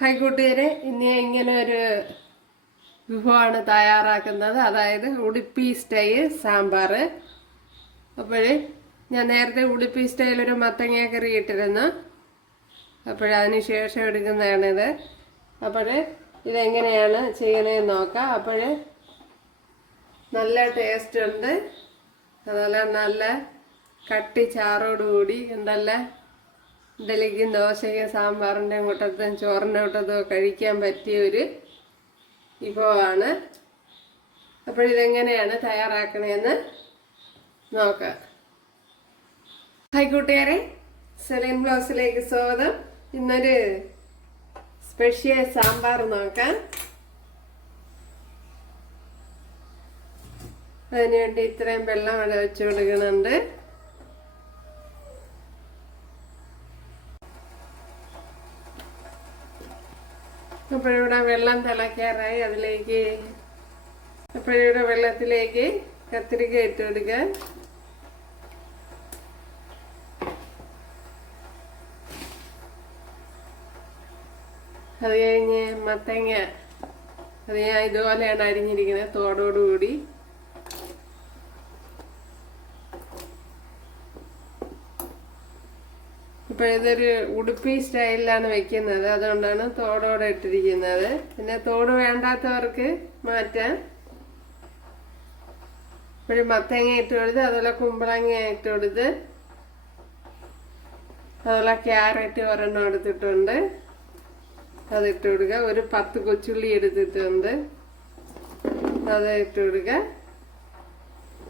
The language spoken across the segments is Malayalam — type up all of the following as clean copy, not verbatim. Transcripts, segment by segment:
ഹായ് കൂട്ടുകാരെ, ഇന്ന് ഞാൻ ഇങ്ങനെ ഒരു വിഭവമാണ് തയ്യാറാക്കുന്നത്. അതായത് ഉടുപ്പി സ്റ്റൈൽ സാമ്പാർ. അപ്പോൾ ഞാൻ നേരത്തെ ഉടുപ്പി സ്റ്റൈൽ ഒരു മത്തങ്ങ കറി ഇട്ടിരുന്നു. അതിന് ശേഷം എടുക്കുന്നതാണിത്. അപ്പോൾ ഇതെങ്ങനെയാണ് ചെയ്യണതെന്ന് നോക്കാം. അപ്പോൾ നല്ല ടേസ്റ്റ് ഉണ്ട്. അതുപോലെ നല്ല കട്ടി ചാറോടുകൂടി ഉണ്ടല്ല ഇഡലിക്കും ദോശയ്ക്കും സാമ്പാറിൻ്റെ കൂട്ടത്തും ചോറിൻ്റെ കൂട്ടത്തും കഴിക്കാൻ പറ്റിയ ഒരു വിഭവമാണ്. അപ്പോൾ ഇതെങ്ങനെയാണ് തയ്യാറാക്കണതെന്ന് നോക്കാം. ഹായ് കൂട്ടുകാരെ, സെലീൻ ബ്ലോഗ്സിലേക്ക് സ്വാഗതം. ഇന്നൊരു സ്പെഷ്യൽ സാമ്പാർ നോക്കാം. അതിനുവേണ്ടി ഇത്രയും വെള്ളം അവിടെ വെച്ച് കൊടുക്കുന്നുണ്ട്. അപ്പോഴിവിടെ വെള്ളം തിളയ്ക്കാറായി. അപ്പോഴിവിടെ വെള്ളത്തിലേക്ക് കത്തിരിക്ക ഇട്ട് കൊടുക്കുക. അത് കഴിഞ്ഞ് മത്തങ്ങ അത് ഞാൻ ഇതുപോലെയാണ് അരിഞ്ഞിരിക്കുന്നത്, തോടോടുകൂടി. അപ്പോൾ ഇതൊരു ഉടുപ്പി സ്റ്റൈലിലാണ് വെക്കുന്നത്, അതുകൊണ്ടാണ് തോടോടെ ഇട്ടിരിക്കുന്നത്. പിന്നെ തോട് വേണ്ടാത്തവർക്ക് മാറ്റാം. ഇപ്പോഴും മത്തങ്ങ ഇട്ട് കൊടുത്ത്, അതുപോലെ കുമ്പളങ്ങ ഇട്ട് കൊടുത്ത്, അതുപോലെ ക്യാരറ്റ് ഒരെണ്ണം എടുത്തിട്ടുണ്ട്, അതിട്ട് കൊടുക്കുക. ഒരു 10 കൊച്ചുള്ളി എടുത്തിട്ടുണ്ട്, അത് ഇട്ട് കൊടുക്കുക.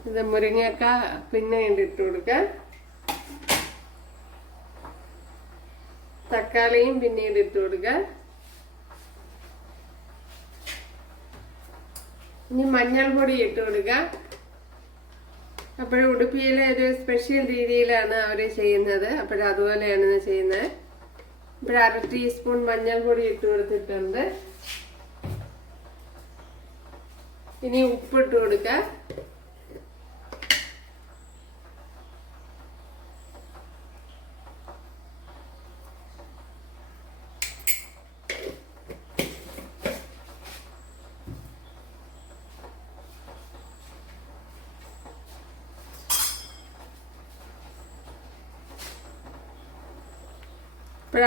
ഇത് മുരിങ്ങക്ക പിന്നെ ഇട്ട് കൊടുക്കുക. തക്കാളിയും പിന്നീട് ഇട്ട് കൊടുക്കുക. ഇനി മഞ്ഞൾപ്പൊടി ഇട്ട് കൊടുക്കുക. അപ്പോൾ ഉടുപ്പിയിലെ ഒരു സ്പെഷ്യൽ രീതിയിലാണ് അവർ ചെയ്യുന്നത്. അതുപോലെയാണ് ചെയ്യുന്നത്. ഇപ്പോൾ 1/2 ടീസ്പൂൺ മഞ്ഞൾപ്പൊടി ഇട്ട് കൊടുത്തിട്ടുണ്ട്. ഇനി ഉപ്പിട്ട് കൊടുക്കുക.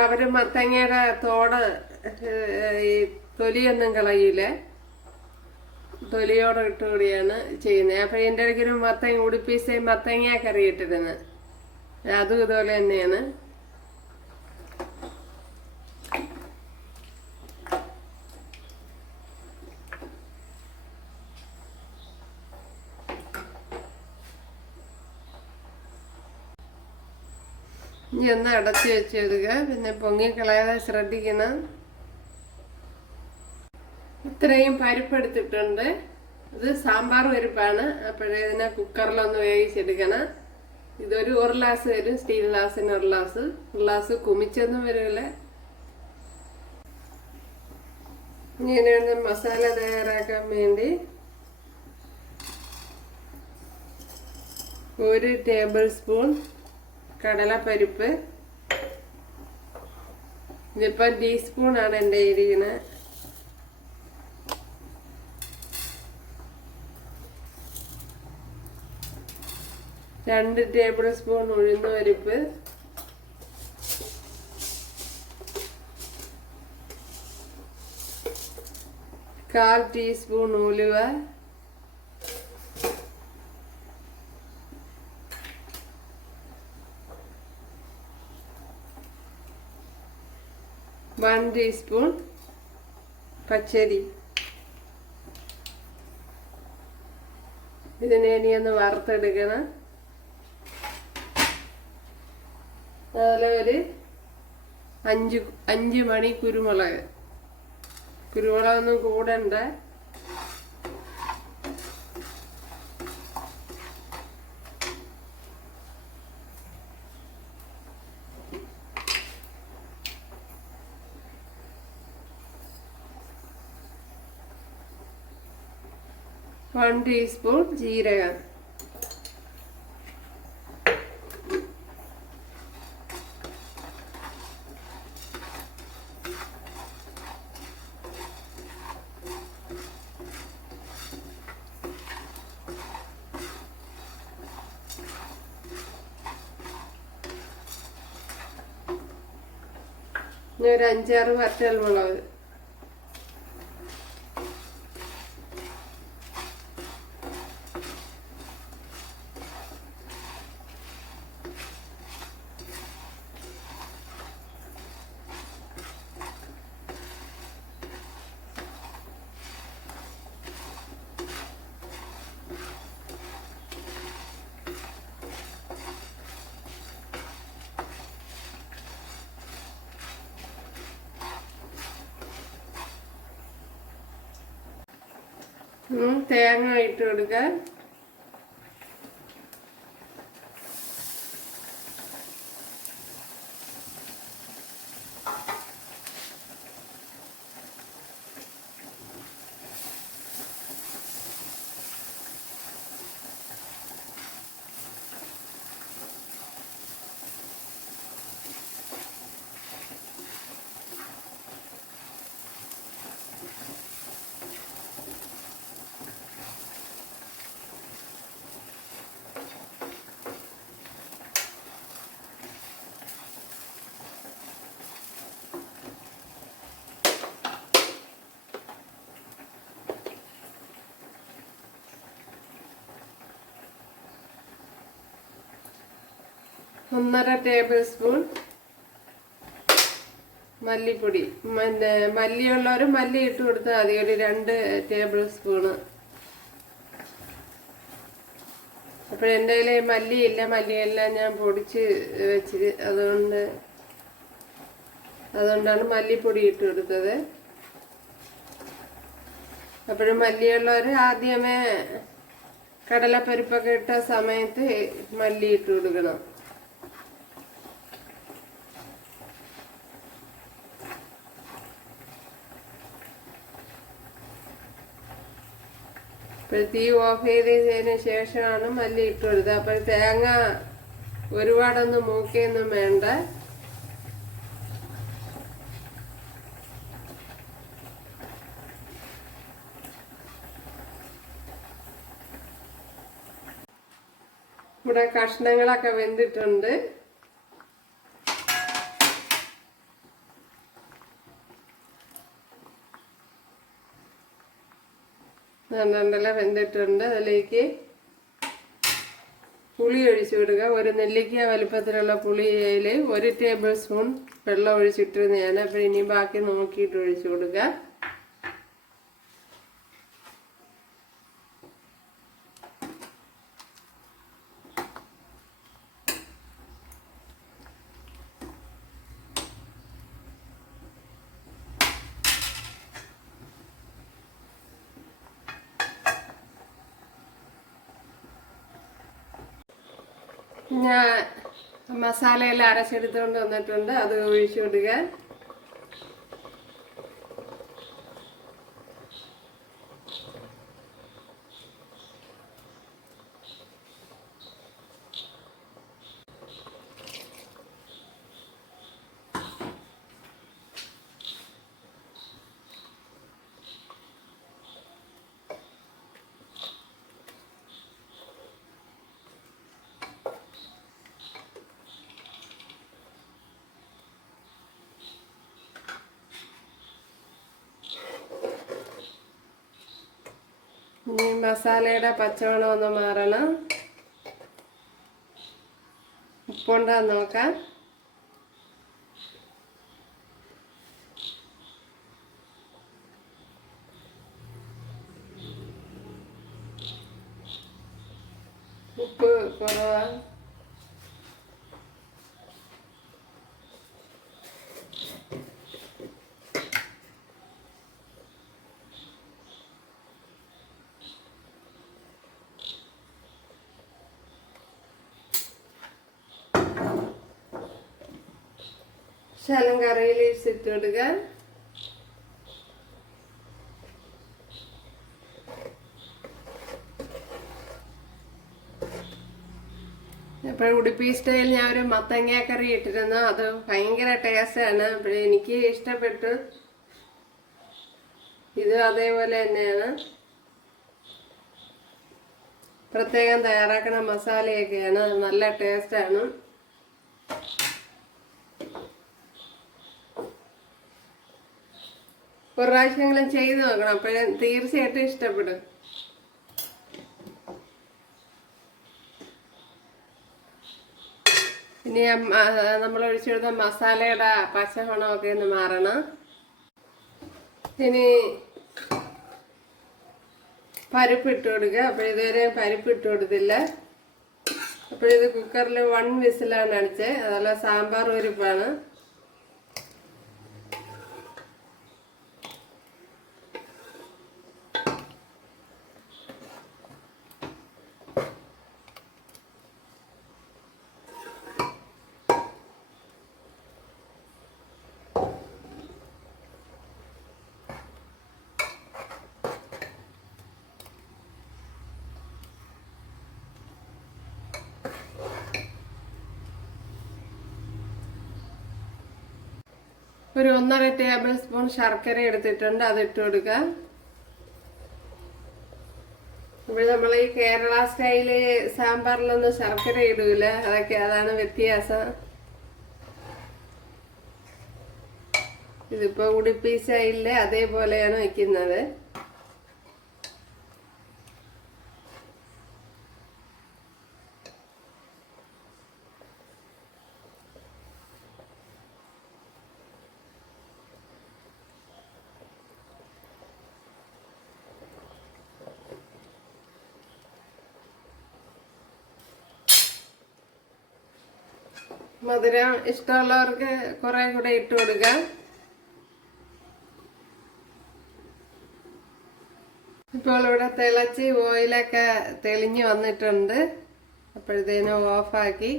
അവര് മത്തങ്ങയുടെ തോട് ഈ തൊലിയൊന്നും കളയൂല, തൊലിയോടെ ഇട്ടുകൂടിയാണ് ചെയ്യുന്നത്. അപ്പൊ എൻ്റെ ഇടയ്ക്കൊരു ഉടുപ്പി മത്തങ്ങ കറി ഇട്ടിരുന്നത്, അതും ഇതുപോലെ തന്നെയാണ്. ഇനി ഒന്ന് അടച്ചു വെച്ചെടുക്കുക. പിന്നെ പൊങ്ങിക്കളയാതെ ശ്രദ്ധിക്കണം. ഇത്രയും പരിപ്പെടുത്തിട്ടുണ്ട്. ഇത് സാമ്പാർ പരിപ്പാണ്. ഇതിനെ കുക്കറിലൊന്ന് വേവിച്ചെടുക്കണം. ഇതൊരു 1 ഗ്ലാസ് വരും, സ്റ്റീൽ ഗ്ലാസ്സിന് 1 ഗ്ലാസ് കുമിച്ചൊന്നും വരില്ല. ഇങ്ങനെയാണ് മസാല തയ്യാറാക്കാൻ വേണ്ടി 1 ടേബിൾ സ്പൂൺ കടലപ്പരിപ്പ്. ഇതിപ്പോൾ ടീസ്പൂണാണ് എൻ്റെ ഇരിക്കുന്നത്. 2 ടേബിൾ സ്പൂൺ ഉഴുന്ന് പരിപ്പ്, 1/4 ടീസ്പൂൺ ഉലുവ, 1 ടീസ്പൂൺ പച്ചരി. ഇതിനെ ഇനിയൊന്ന് വറുത്തെടുക്കണം. അതുപോലെ ഒരു 5 മണി കുരുമുളകൊന്നും കൂടണ്ട. वन ടീസ്പൂൺ ജീരകം, ഇനി ഒരു 5-6 വറ്റൽമുളക്. തേങ്ങ ഇട്ട് കൊടുക്കുക. ഒന്നര ടേബിൾ സ്പൂൺ മല്ലിപ്പൊടി. മല്ലിയുള്ളവർ മല്ലി ഇട്ട് കൊടുത്താൽ മതി. ഒരു 2 ടേബിൾ സ്പൂണ്. അപ്പോൾ എൻ്റെ കയ്യിൽ മല്ലിയില്ല. മല്ലിയെല്ലാം ഞാൻ പൊടിച്ച് വെച്ച് അതുകൊണ്ടാണ് മല്ലിപ്പൊടി ഇട്ട് കൊടുത്തത്. അപ്പോഴും മല്ലിയുള്ളവർ ആദ്യമേ കടലപ്പരിപ്പൊക്കെ ഇട്ട സമയത്ത് മല്ലി ഇട്ട് കൊടുക്കണം. അപ്പോൾ തീ ഓഫ് ചെയ്തതിന് ശേഷമാണ് മല്ലി ഇട്ട് കൊടുത്തത്. അപ്പോൾ തേങ്ങ ഒരുപാടൊന്നും മൂക്കിയൊന്നും വേണ്ട. ഇവിടെ കഷ്ണങ്ങളൊക്കെ വെന്തിട്ടുണ്ട്. നല്ലെല്ലാം വെന്തിട്ടുണ്ട്. അതിലേക്ക് പുളി ഒഴിച്ചു കൊടുക്കുക. ഒരു നെല്ലിക്ക വലുപ്പത്തിലുള്ള പുളിയിൽ 1 ടേബിൾ സ്പൂൺ വെള്ളം ഒഴിച്ചിട്ടിരുന്നു ഞാൻ. അപ്പോൾ ഇനി ബാക്കി നോക്കിയിട്ട് ഒഴിച്ചു കൊടുക്കുക. ഞാൻ മസാലയെല്ലാം അരച്ചെടുത്തുകൊണ്ട് വന്നിട്ടുണ്ട്. അത് ഒഴിച്ചു കൊടുക്കുക. ഇനി മസാലയുടെ പച്ചമണം ഒന്ന് മാറണം. ഉപ്പുണ്ടാന്ന് നോക്കാം. ഉപ്പ് കുറവാ. ശകലം കറി ലീവ്സ് ഇട്ട് കൊടുക്കുക. അപ്പോൾ ഉടുപ്പി സ്റ്റൈൽ ഞാൻ ഒരു മത്തങ്ങ കറി ഇട്ടിരുന്നു. അത് ഭയങ്കര ടേസ്റ്റാണ്. അപ്പോൾ എനിക്ക് ഇഷ്ടപ്പെട്ടു. ഇത് അതേപോലെ തന്നെയാണ്. പ്രത്യേകം തയ്യാറാക്കുന്ന മസാലയൊക്കെയാണ്. നല്ല ടേസ്റ്റാണ്. ഒരു പ്രാവശ്യമെങ്കിലും ചെയ്ത് നോക്കണം, അപ്പോഴേ തീർച്ചയായിട്ടും ഇഷ്ടപ്പെടും. ഇനി നമ്മൾ ഒഴിച്ചെടുത്ത മസാലയുടെ പച്ചമണമൊക്കെ ഒന്ന് മാറണം. ഇനി പരിപ്പ് ഇട്ട് കൊടുക്കുക. അപ്പോൾ ഇതുവരെ പരിപ്പ് ഇട്ട് കൊടുത്തില്ല. അപ്പോൾ ഇത് കുക്കറിൽ 1 വിസിലാണ് അടിച്ചത്. അതല്ല സാമ്പാർ പരിപ്പാണ്. ഒരു 1.5 ടേബിൾ സ്പൂൺ ശർക്കര എടുത്തിട്ടുണ്ട്, അത് ഇട്ട് കൊടുക്കുക. ഇവിടെ നമ്മൾ ഈ കേരള സ്റ്റൈല് സാമ്പാറിലൊന്നും ശർക്കര ഇടൂല, അതാണ് വ്യത്യാസം. ഇതിപ്പോ ഉടുപ്പി സ്റ്റൈലില് അതേപോലെയാണ് വെക്കുന്നത്. മധുരം ഇഷ്ടമുള്ളവർക്ക് കുറെ കൂടെ ഇട്ട് കൊടുക്കാം. ഇപ്പോൾ ഇവിടെ തിളച്ച് ഓയിലൊക്കെ തെളിഞ്ഞു വന്നിട്ടുണ്ട്. അപ്പോഴത്തേനും ഓഫാക്കി.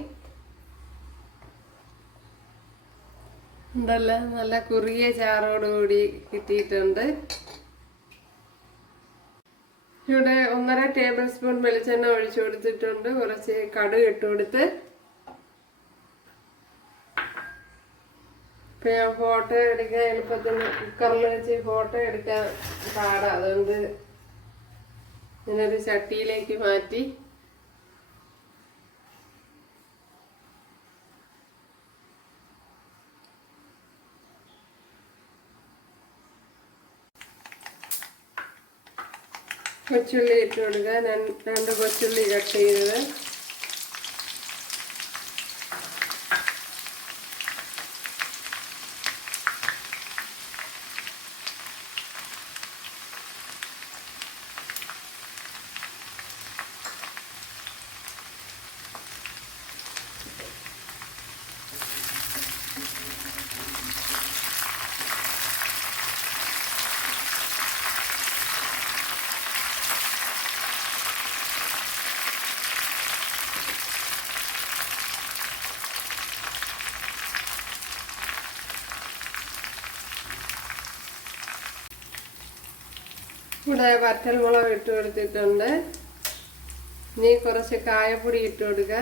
ഉണ്ടല്ലോ, നല്ല കുറിയ ചാറോടുകൂടി കിട്ടിയിട്ടുണ്ട്. ഇവിടെ 1.5 ടേബിൾ സ്പൂൺ വെളിച്ചെണ്ണ ഒഴിച്ചു കൊടുത്തിട്ടുണ്ട്. കുറച്ച് കടുക് ഇട്ട് കൊടുത്ത് ഇപ്പം ഞാൻ ഫോട്ടോ എടുക്കാൻ എളുപ്പത്തിന് കുക്കറിൽ വെച്ച് ഫോട്ടോ എടുക്കാൻ പാടാ, അതുകൊണ്ട് ഇങ്ങനൊരു ചട്ടിയിലേക്ക് മാറ്റി. കൊച്ചുള്ളി ഇട്ട് കൊടുക്കുക. 2 കൊച്ചുള്ളി കട്ട് ചെയ്തത്. ഇവിടെ വറ്റൽമുളക് ഇട്ട് കൊടുത്തിട്ടുണ്ട്. ഇനി കുറച്ച് കായപ്പൊടി ഇട്ട് കൊടുക്കുക.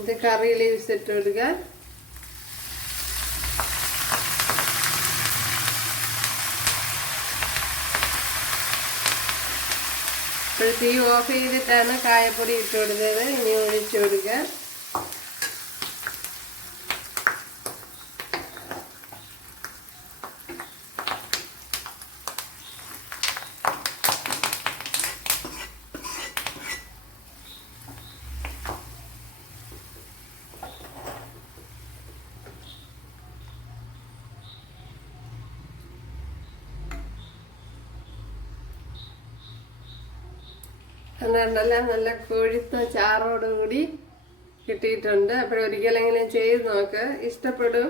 ഇത് കറി ലീവ്സ് ഇട്ട് കൊടുക്കുക. ഇപ്പോൾ തീ ഓഫ് ചെയ്തിട്ടാണ് കായപ്പൊടി ഇട്ട് കൊടുത്തത്. ഇനി ഒഴിച്ചു കൊടുക്കുക. അതുകൊണ്ടെല്ലാം നല്ല കൊഴുത്ത ചാറോടുകൂടി കിട്ടിയിട്ടുണ്ട്. അപ്പോഴൊരിക്കലെങ്കിലും ചെയ്ത് നോക്ക്, ഇഷ്ടപ്പെടും.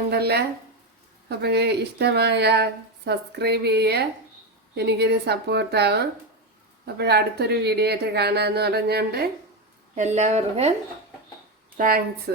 ഉണ്ടല്ലേ? അപ്പോൾ ഇഷ്ടമായ സബ്സ്ക്രൈബ് ചെയ്യുക, എനിക്കൊരു സപ്പോർട്ടാവും. അപ്പോഴടുത്തൊരു വീഡിയോ ആയിട്ട് കാണാമെന്ന് പറഞ്ഞുകൊണ്ട് എല്ലാവർക്കും താങ്ക്സ്.